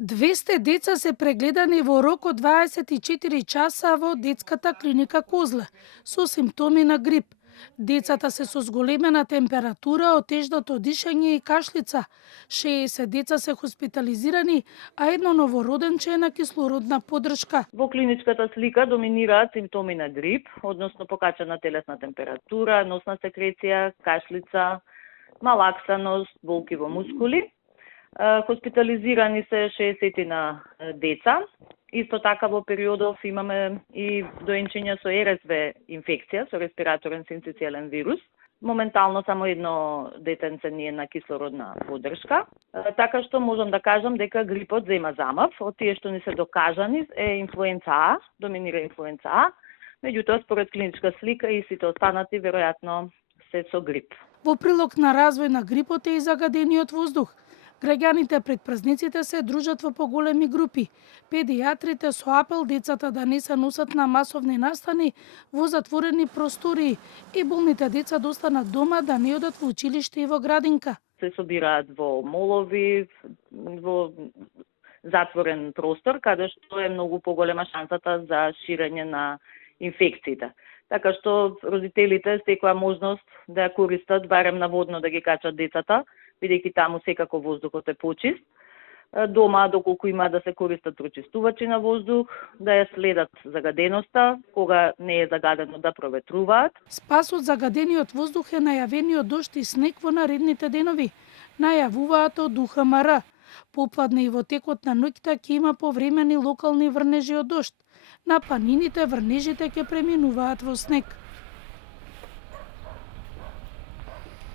200 деца се прегледани во рок од 24 часа во детската клиника Козле со симптоми на грип. Децата се со зголемена температура, отежнато дишење и кашлица. 60 деца се хоспитализирани, а едно новороденче е на кислородна поддршка. Во клиничката слика доминираат симптоми на грип, односно покачена телесна температура, носна секреција, кашлица, малаксаност, болки во мускули. Хоспитализирани се 60 на деца. Исто така во периодов имаме и доенчиња со РСВ инфекција, со респираторен синцитиелен вирус. Моментално само едно детенце ни е на кислородна поддршка. Така што можам да кажам дека грипот зема замав. Од тие што ни се докажани е инфлуенца А, доминира инфлуенца А. Меѓутоа, според клиничка слика и сите останати веројатно се со грип. Во прилог на развој на грипот е и загадениот воздух. Граѓаните пред празниците се дружат во поголеми групи. Педијатрите со апел децата да не се носат на масовни настани во затворени простории и болните деца да останат дома, да не одат во училиште и во градинка. Се собираат во молови, во затворен простор, каде што е многу поголема шансата за ширење на инфекциите. Така што родителите секоја можност да ја користат, барем наводно да ги качат децата, бидејќи таму секако воздухот е почист. Дома, доколку има да се користат прочистувачи на воздух, да ја следат загаденоста, кога не е загадено да проветруваат. Спас од загадениот воздух е најавениот дожд и снег во наредните денови, најавуваат од УХМР. Попладне и во текот на ноќта ќе има повремени локални врнежи од дожд. На планините врнежите ќе преминуваат во снег.